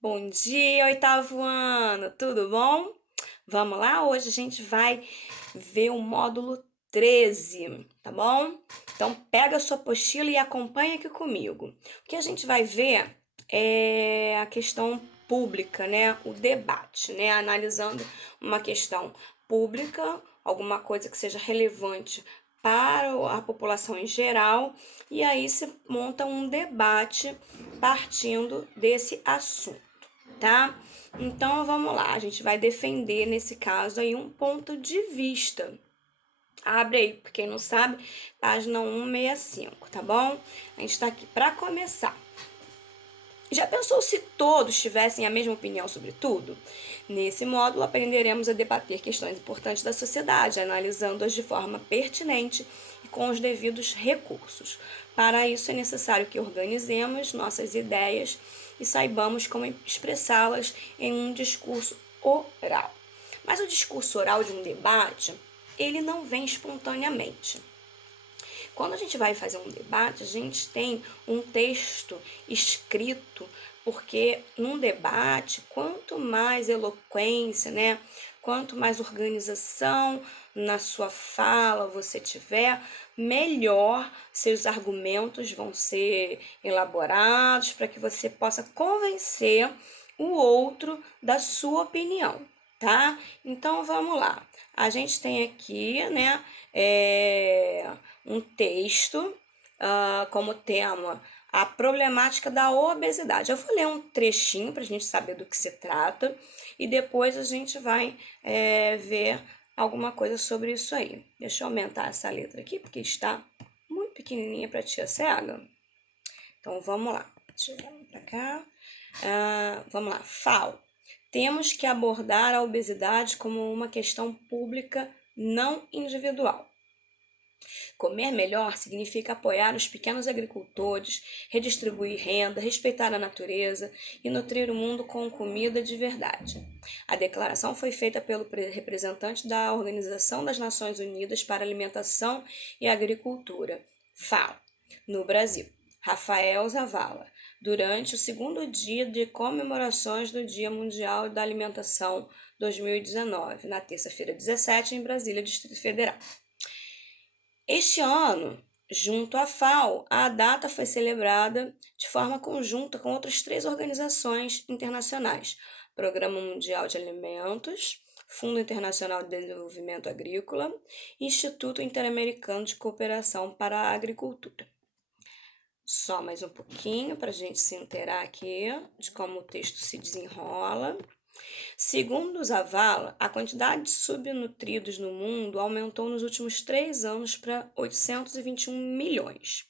Bom dia, oitavo ano, tudo bom? Vamos lá? Hoje a gente vai ver o módulo 13, tá bom? Então pega a sua apostila e acompanha aqui comigo. O que a gente vai ver é a questão pública, né? O debate, né? Analisando uma questão pública, alguma coisa que seja relevante para a população em geral, e aí se monta um debate partindo desse assunto, tá? Então vamos lá, a gente vai defender nesse caso aí um ponto de vista. Abre aí, pra quem não sabe, página 165, tá bom? A gente tá aqui para começar. Já pensou se todos tivessem a mesma opinião sobre tudo? Nesse módulo, aprenderemos a debater questões importantes da sociedade, analisando-as de forma pertinente e com os devidos recursos. Para isso, é necessário que organizemos nossas ideias e saibamos como expressá-las em um discurso oral. Mas o discurso oral de um debate, ele não vem espontaneamente. Quando a gente vai fazer um debate, a gente tem um texto escrito, porque num debate, quanto mais eloquência, né? Quanto mais organização na sua fala você tiver, melhor seus argumentos vão ser elaborados para que você possa convencer o outro da sua opinião, tá? Então vamos lá. A gente tem aqui, né, um texto como tema a problemática da obesidade. Eu vou ler um trechinho para a gente saber do que se trata e depois a gente vai ver alguma coisa sobre isso aí. Deixa eu aumentar essa letra aqui porque está muito pequenininha para tia cega. Então vamos lá. Deixa eu ver para cá. Vamos lá. FAO. Temos que abordar a obesidade como uma questão pública, não individual. Comer melhor significa apoiar os pequenos agricultores, redistribuir renda, respeitar a natureza e nutrir o mundo com comida de verdade. A declaração foi feita pelo representante da Organização das Nações Unidas para a Alimentação e Agricultura, FAO, no Brasil, Rafael Zavala, durante o segundo dia de comemorações do Dia Mundial da Alimentação 2019, na terça-feira 17, em Brasília, Distrito Federal. Este ano, junto à FAO, a data foi celebrada de forma conjunta com outras 3 organizações internacionais: Programa Mundial de Alimentos, Fundo Internacional de Desenvolvimento Agrícola e Instituto Interamericano de Cooperação para a Agricultura. Só mais um pouquinho para a gente se inteirar aqui de como o texto se desenrola. Segundo Zavala, a quantidade de subnutridos no mundo aumentou nos últimos 3 anos para 821 milhões.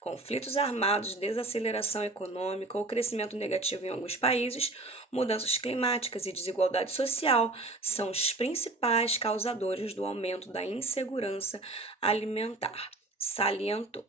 Conflitos armados, desaceleração econômica ou crescimento negativo em alguns países, mudanças climáticas e desigualdade social são os principais causadores do aumento da insegurança alimentar, salientou.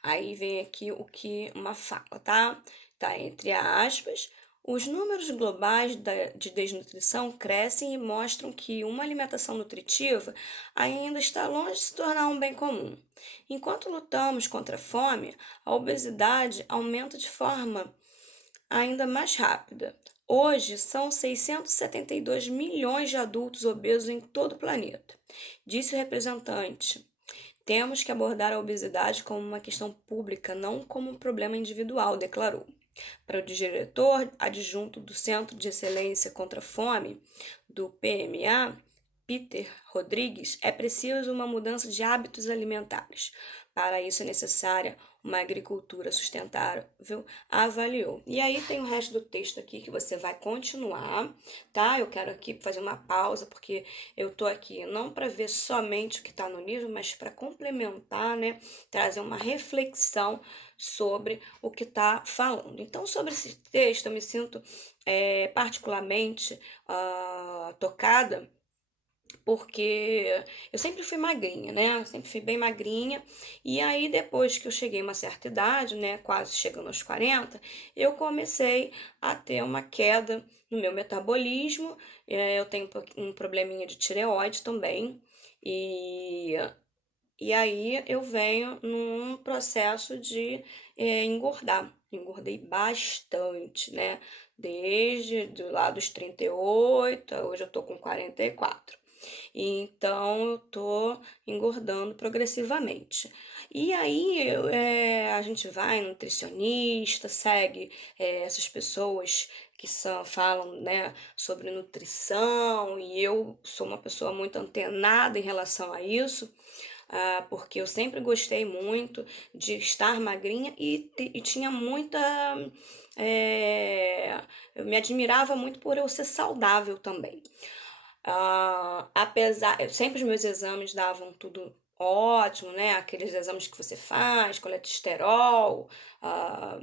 Aí vem aqui o que uma fala, tá? Tá entre aspas. Os números globais de desnutrição crescem e mostram que uma alimentação nutritiva ainda está longe de se tornar um bem comum. Enquanto lutamos contra a fome, a obesidade aumenta de forma ainda mais rápida. Hoje, são 672 milhões de adultos obesos em todo o planeta, disse o representante. Temos que abordar a obesidade como uma questão pública, não como um problema individual, declarou. Para o diretor adjunto do Centro de Excelência contra a Fome, do PMA, Peter Rodrigues, é preciso uma mudança de hábitos alimentares. Para isso é necessária uma agricultura sustentável, avaliou. E aí tem o resto do texto aqui que você vai continuar, tá? Eu quero aqui fazer uma pausa, porque eu tô aqui não para ver somente o que está no livro, mas para complementar, né? Trazer uma reflexão sobre o que está falando. Então, sobre esse texto, eu me sinto particularmente tocada, porque eu sempre fui magrinha, né? Eu sempre fui bem magrinha. E aí, depois que eu cheguei a uma certa idade, né? Quase chegando aos 40, eu comecei a ter uma queda no meu metabolismo. Eu tenho um probleminha de tireoide também. E E aí eu venho num processo de engordar. Engordei bastante, né? Desde do lá dos 38, hoje eu tô com 44. Então eu tô engordando progressivamente. E aí a gente vai no nutricionista, segue essas pessoas que falam, né, sobre nutrição, e eu sou uma pessoa muito antenada em relação a isso. Porque eu sempre gostei muito de estar magrinha e tinha muita. Eu me admirava muito por eu ser saudável também. Sempre os meus exames davam tudo ótimo, né? Aqueles exames que você faz, colesterol, ah,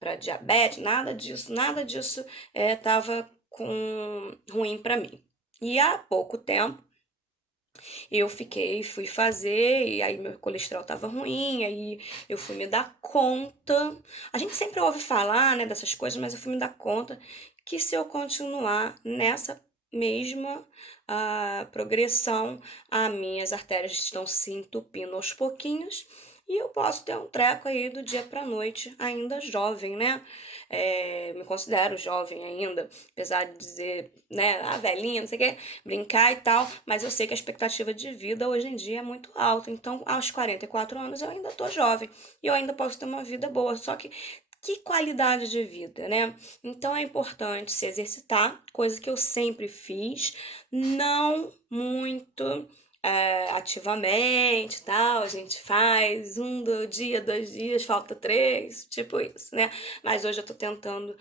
para diabetes, nada disso estava com ruim para mim. E há pouco tempo fui fazer, e aí meu colesterol tava ruim, aí eu fui me dar conta. A gente sempre ouve falar, né, dessas coisas, mas eu fui me dar conta que se eu continuar nessa mesma progressão, as minhas artérias estão se entupindo aos pouquinhos. E eu posso ter um treco aí do dia pra noite, ainda jovem, né? Me considero jovem ainda, apesar de dizer, né, a velhinha, não sei o quê, brincar e tal, mas eu sei que a expectativa de vida hoje em dia é muito alta. Então, aos 44 anos eu ainda tô jovem e eu ainda posso ter uma vida boa. Só que qualidade de vida, né? Então é importante se exercitar, coisa que eu sempre fiz, não muito ativamente, tal, a gente faz do dia, 2 dias, falta 3, tipo isso, né? Mas hoje eu tô tentando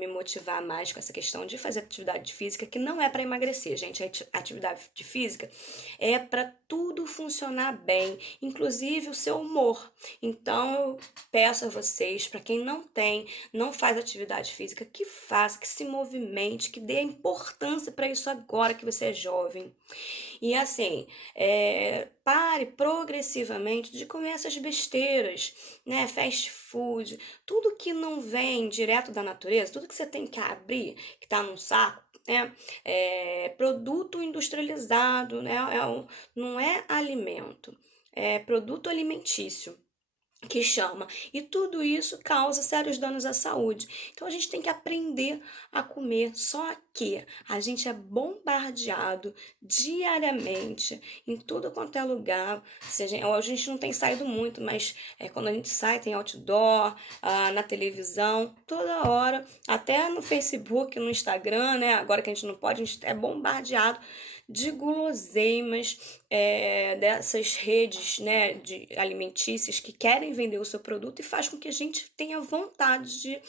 me motivar mais com essa questão de fazer atividade física, que não é para emagrecer, gente. A atividade física é para tudo funcionar bem, inclusive o seu humor. Então eu peço a vocês, para quem não faz atividade física, que faça, que se movimente, que dê importância para isso agora que você é jovem. E assim, pare progressivamente de comer essas besteiras, né? Fast food, tudo que não vem direto da natureza, tudo que você tem que abrir, que tá num saco, né? Produto industrializado, né? Não é alimento, é produto alimentício que chama. E tudo isso causa sérios danos à saúde. Então a gente tem que aprender a comer. Só que a gente é bombardeado diariamente em tudo quanto é lugar. Se a gente não tem saído muito, mas quando a gente sai, tem outdoor, na televisão, toda hora, até no Facebook, no Instagram, né? Agora que a gente não pode, a gente é bombardeado de guloseimas, dessas redes, né, de alimentícias que querem vender o seu produto e faz com que a gente tenha vontade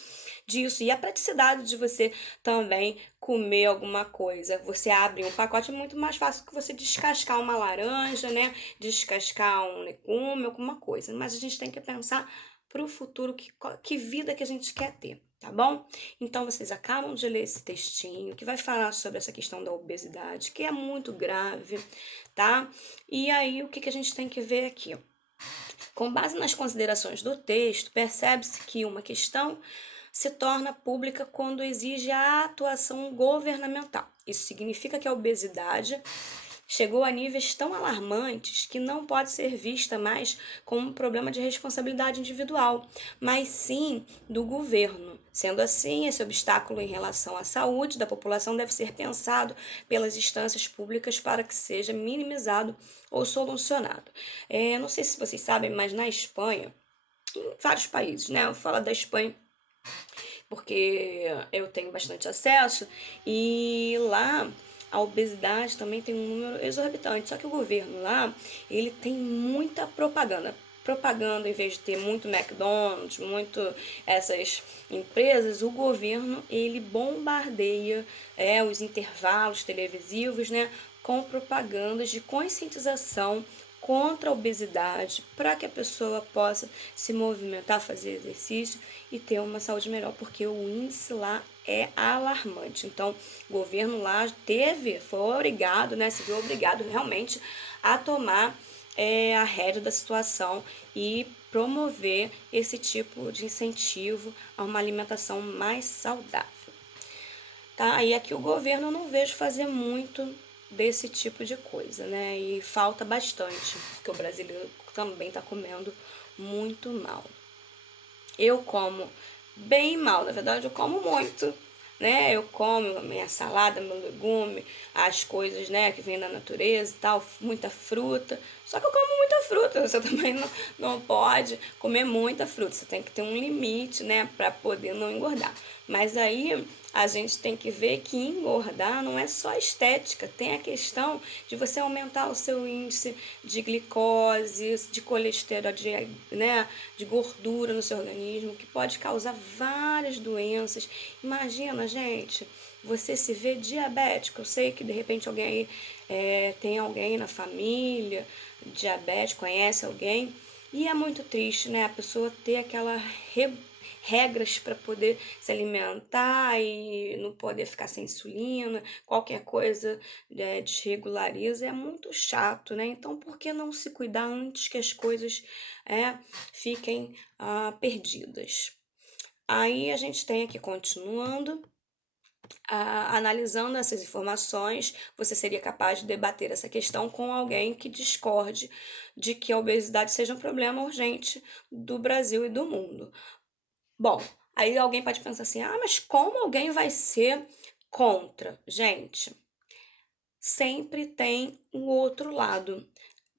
disso. E a praticidade de você também comer alguma coisa. Você abre um pacote, é muito mais fácil que você descascar uma laranja, né, descascar um legume, alguma coisa. Mas a gente tem que pensar para o futuro, que vida que a gente quer ter, tá bom? Então vocês acabam de ler esse textinho que vai falar sobre essa questão da obesidade, que é muito grave, tá? E aí o que a gente tem que ver aqui? Com base nas considerações do texto, percebe-se que uma questão se torna pública quando exige a atuação governamental. Isso significa que a obesidade chegou a níveis tão alarmantes que não pode ser vista mais como um problema de responsabilidade individual, mas sim do governo. Sendo assim, esse obstáculo em relação à saúde da população deve ser pensado pelas instâncias públicas para que seja minimizado ou solucionado. Não sei se vocês sabem, mas na Espanha, em vários países, né? Eu falo da Espanha porque eu tenho bastante acesso, e lá a obesidade também tem um número exorbitante. Só que o governo lá, ele tem muita propaganda. Propaganda, em vez de ter muito McDonald's, muito essas empresas, o governo, ele bombardeia os intervalos televisivos, né, com propagandas de conscientização contra a obesidade, para que a pessoa possa se movimentar, fazer exercício e ter uma saúde melhor, porque o índice lá é alarmante. Então, o governo lá foi obrigado, né, se viu obrigado realmente a tomar a rédea da situação e promover esse tipo de incentivo a uma alimentação mais saudável. Tá? E aqui o governo eu não vejo fazer muito desse tipo de coisa, né? E falta bastante, porque o brasileiro também tá comendo muito mal. Eu como bem mal, na verdade eu como muito, né? Eu como a minha salada, meu legume, as coisas, né, que vêm da natureza e tal, muita fruta. Só que eu como muita fruta, você também não pode comer muita fruta, você tem que ter um limite, né, para poder não engordar. Mas aí a gente tem que ver que engordar não é só estética, tem a questão de você aumentar o seu índice de glicose, de colesterol, né, de gordura no seu organismo, que pode causar várias doenças. Imagina, gente, você se vê diabético. Eu sei que de repente alguém aí tem alguém na família diabético, conhece alguém, e é muito triste, né? A pessoa ter aquela regras para poder se alimentar e não poder ficar sem insulina, qualquer coisa desregulariza, é muito chato, né? Então, por que não se cuidar antes que as coisas fiquem perdidas? Aí a gente tem aqui continuando. Analisando essas informações, você seria capaz de debater essa questão com alguém que discorde de que a obesidade seja um problema urgente do Brasil e do mundo. Bom, aí alguém pode pensar assim: ah, mas como alguém vai ser contra? Gente, sempre tem um outro lado.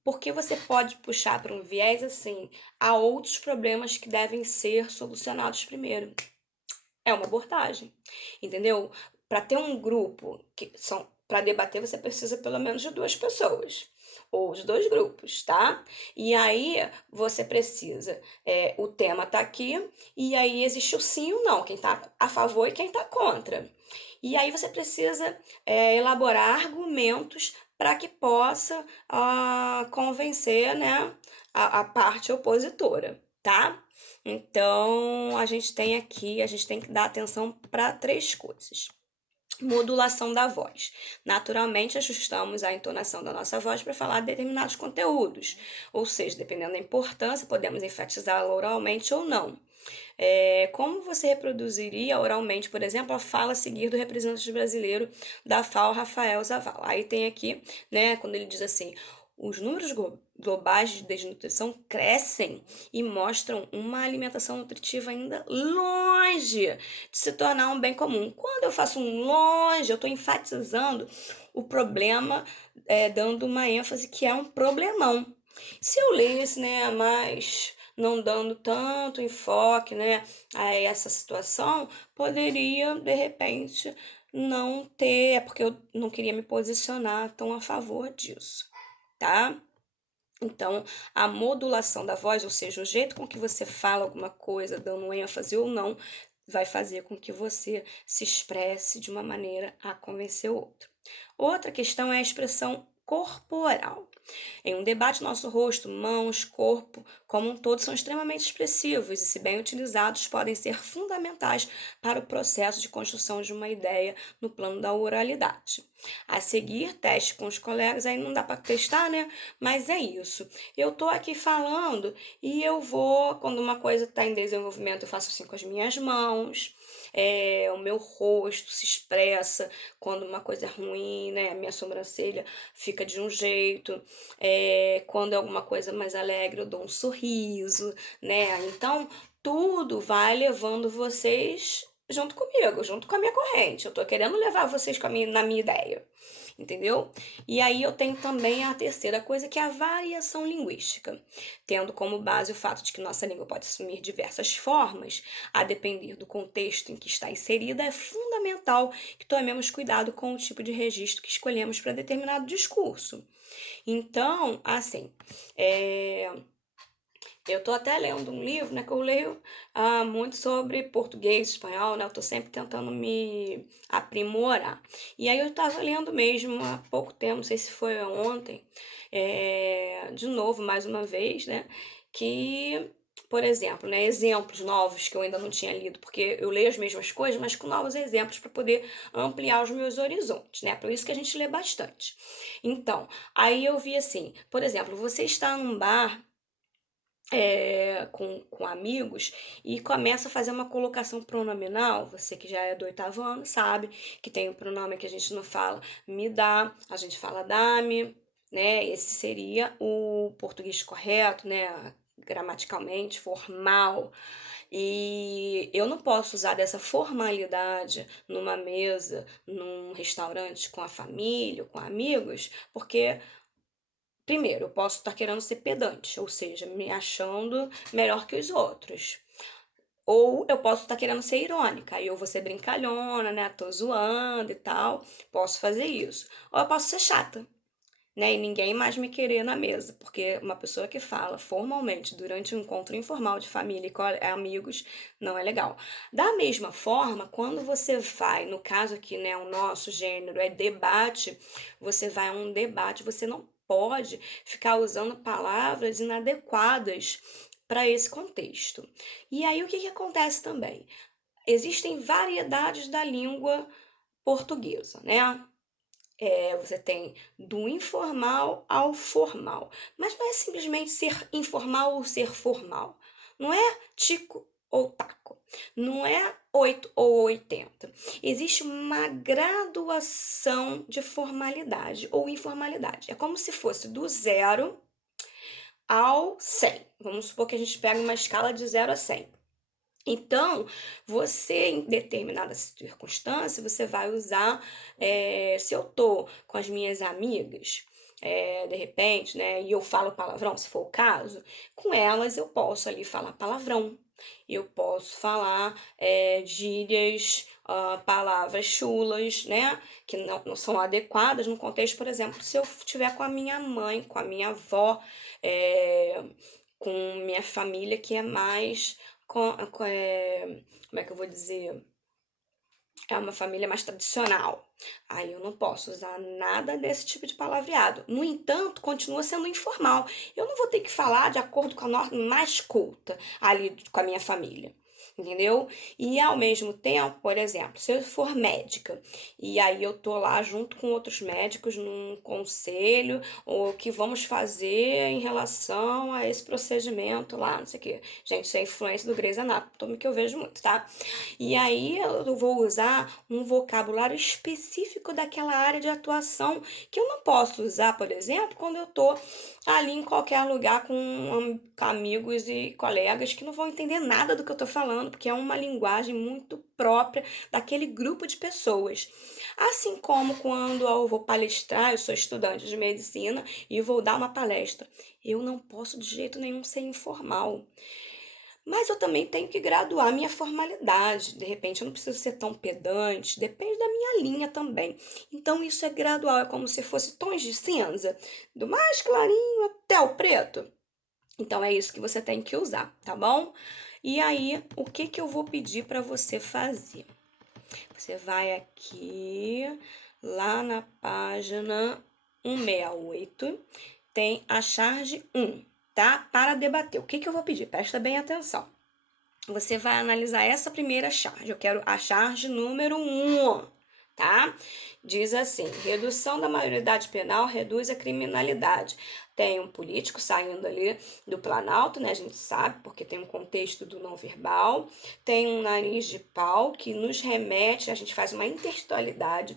Porque você pode puxar para um viés assim, há outros problemas que devem ser solucionados primeiro. É uma abordagem, entendeu? Para ter um grupo que são para debater, você precisa pelo menos de duas pessoas ou de dois grupos, tá? E aí você precisa, o tema tá aqui e aí existe o sim e o não, quem tá a favor e quem tá contra. E aí você precisa elaborar argumentos para que possa convencer, né, a parte opositora, tá? Então, a gente tem que dar atenção para três coisas. Modulação da voz. Naturalmente, ajustamos a entonação da nossa voz para falar de determinados conteúdos. Ou seja, dependendo da importância, podemos enfatizá-la oralmente ou não. Como você reproduziria oralmente, por exemplo, a fala a seguir do representante brasileiro da FAO, Rafael Zavala? Aí tem aqui, né, quando ele diz assim: os números globais de desnutrição crescem e mostram uma alimentação nutritiva ainda longe de se tornar um bem comum. Quando eu faço um longe, eu estou enfatizando o problema, dando uma ênfase que é um problemão. Se eu lesse, né, mas não dando tanto enfoque, né, a essa situação, poderia, de repente, não ter, é porque eu não queria me posicionar tão a favor disso, tá? Então, a modulação da voz, ou seja, o jeito com que você fala alguma coisa, dando ênfase ou não, vai fazer com que você se expresse de uma maneira a convencer o outro. Outra questão é a expressão corporal. Em um debate, nosso rosto, mãos, corpo, como um todo, são extremamente expressivos e, se bem utilizados, podem ser fundamentais para o processo de construção de uma ideia no plano da oralidade. A seguir, teste com os colegas, aí não dá para testar, né? Mas é isso. Eu tô aqui falando e eu vou, quando uma coisa está em desenvolvimento, eu faço assim com as minhas mãos. O meu rosto se expressa quando uma coisa é ruim, né? A minha sobrancelha fica de um jeito. Quando é alguma coisa mais alegre, eu dou um sorriso, né? Então, tudo vai levando vocês junto comigo, junto com a minha corrente. Eu tô querendo levar vocês na minha ideia, entendeu? E aí eu tenho também a terceira coisa, que é a variação linguística, tendo como base o fato de que nossa língua pode assumir diversas formas, a depender do contexto em que está inserida, é fundamental que tomemos cuidado com o tipo de registro que escolhemos para determinado discurso. Então, assim, eu tô até lendo um livro, né, que eu leio muito sobre português, espanhol, né, eu tô sempre tentando me aprimorar. E aí eu tava lendo mesmo há pouco tempo, não sei se foi ontem, de novo, mais uma vez, né, que, por exemplo, né, exemplos novos que eu ainda não tinha lido, porque eu leio as mesmas coisas, mas com novos exemplos para poder ampliar os meus horizontes, né, por isso que a gente lê bastante. Então, aí eu vi assim, por exemplo, você está num bar com amigos e começa a fazer uma colocação pronominal. Você que já é do 8º ano sabe que tem um pronome que a gente não fala me dá, a gente fala dá-me, né? Esse seria o português correto, né? Gramaticalmente, formal. E eu não posso usar dessa formalidade numa mesa, num restaurante com a família, com amigos, porque primeiro, eu posso estar querendo ser pedante, ou seja, me achando melhor que os outros. Ou eu posso estar querendo ser irônica, aí eu vou ser brincalhona, né? Tô zoando e tal. Posso fazer isso. Ou eu posso ser chata, né? E ninguém mais me querer na mesa, porque uma pessoa que fala formalmente durante um encontro informal de família e amigos não é legal. Da mesma forma, quando você vai, no caso aqui, né, o nosso gênero é debate, você vai a um debate, você não pode ficar usando palavras inadequadas para esse contexto. E aí o que que acontece também? Existem variedades da língua portuguesa, né? Você tem do informal ao formal. Mas não é simplesmente ser informal ou ser formal. Não é tico ou taco. Não é 8 ou 80. Existe uma graduação de formalidade ou informalidade. É como se fosse do 0 ao 100. Vamos supor que a gente pega uma escala de 0 a 100. Então, você, em determinada circunstância, você vai usar, se eu tô com as minhas amigas, de repente, né, e eu falo palavrão, se for o caso, com elas eu posso ali falar palavrão, eu posso falar gírias, palavras chulas, né, que não são adequadas no contexto, por exemplo, se eu estiver com a minha mãe, com a minha avó, com minha família que é mais como é que eu vou dizer? É uma família mais tradicional. Aí eu não posso usar nada desse tipo de palavreado. No entanto, continua sendo informal. Eu não vou ter que falar de acordo com a norma mais culta ali com a minha família. Entendeu? E ao mesmo tempo, por exemplo, se eu for médica e aí eu tô lá junto com outros médicos num conselho, ou o que vamos fazer em relação a esse procedimento lá, não sei o quê. Gente, isso é influência do Grey's Anatomy que eu vejo muito, tá? E aí eu vou usar um vocabulário específico daquela área de atuação que eu não posso usar, por exemplo, quando eu tô ali em qualquer lugar com amigos e colegas que não vão entender nada do que eu tô falando, porque é uma linguagem muito própria daquele grupo de pessoas. Assim como quando eu vou palestrar, eu sou estudante de medicina e vou dar uma palestra, eu não posso de jeito nenhum ser informal. Mas eu também tenho que graduar minha formalidade. De repente, eu não preciso ser tão pedante, depende da minha linha também. Então, isso é gradual, é como se fosse tons de cinza, do mais clarinho até o preto. Então, é isso que você tem que usar, tá bom? E aí, o que que eu vou pedir para você fazer? Você vai aqui, lá na página 168, tem a charge 1, tá? Para debater. O que que eu vou pedir? Presta bem atenção. Você vai analisar essa primeira charge. Eu quero a charge número 1, tá? Diz assim: redução da maioridade penal reduz a criminalidade. Tem um político saindo ali do Planalto, né? A gente sabe, porque tem um contexto do não verbal. Tem um nariz de pau que nos remete, a gente faz uma intertextualidade,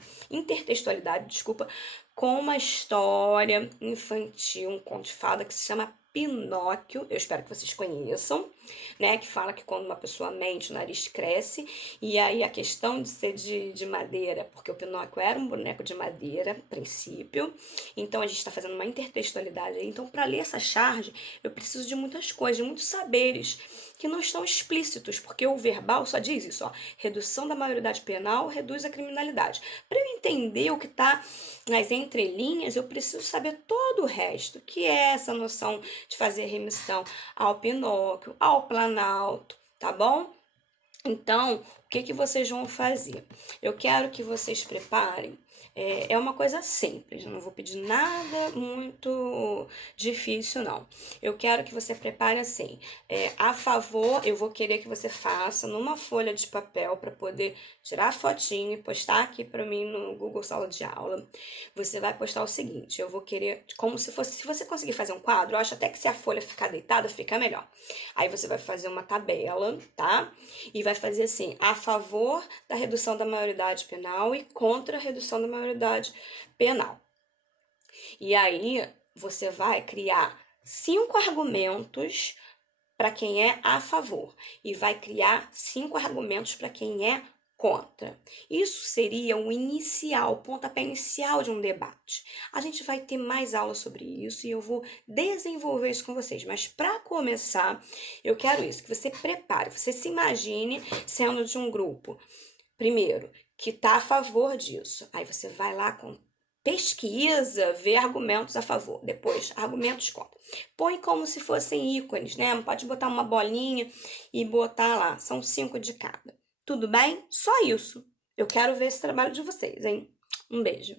desculpa, com uma história infantil, um conto de fada que se chama Pinóquio. Eu espero que vocês conheçam, né? Que fala que quando uma pessoa mente, o nariz cresce. E aí a questão de ser de madeira, porque o Pinóquio era um boneco de madeira, a princípio. Então a gente está fazendo uma intertextualidade aí. Então, para ler essa charge, eu preciso de muitas coisas, de muitos saberes que não estão explícitos, porque o verbal só diz isso, ó, redução da maioridade penal reduz a criminalidade. Para eu entender o que está nas entrelinhas, eu preciso saber todo o resto, que é essa noção de fazer remissão ao Pinóquio, ao Planalto, tá bom? Então, o que que vocês vão fazer? Eu quero que vocês preparem É uma coisa simples, eu não vou pedir nada muito difícil, não. Eu quero que você prepare assim, a favor, eu vou querer que você faça numa folha de papel para poder tirar a fotinho e postar aqui para mim no Google Sala de Aula. Você vai postar o seguinte, eu vou querer, como se fosse, se você conseguir fazer um quadro, eu acho até que se a folha ficar deitada, fica melhor. Aí você vai fazer uma tabela, tá? E vai fazer assim, a favor da redução da maioridade penal e contra a redução da maioridade penal. E aí você vai criar 5 argumentos para quem é a favor e vai criar 5 argumentos para quem é contra. Isso seria o inicial, o pontapé inicial de um debate. A gente vai ter mais aula sobre isso e eu vou desenvolver isso com vocês. Mas para começar, eu quero isso, que você prepare, você se imagine sendo de um grupo, primeiro, que está a favor disso. Aí você vai lá com pesquisa, vê argumentos a favor, depois argumentos contra. Põe como se fossem ícones, né? Pode botar uma bolinha e botar lá, são 5 de cada. Tudo bem? Só isso. Eu quero ver esse trabalho de vocês, hein? Um beijo.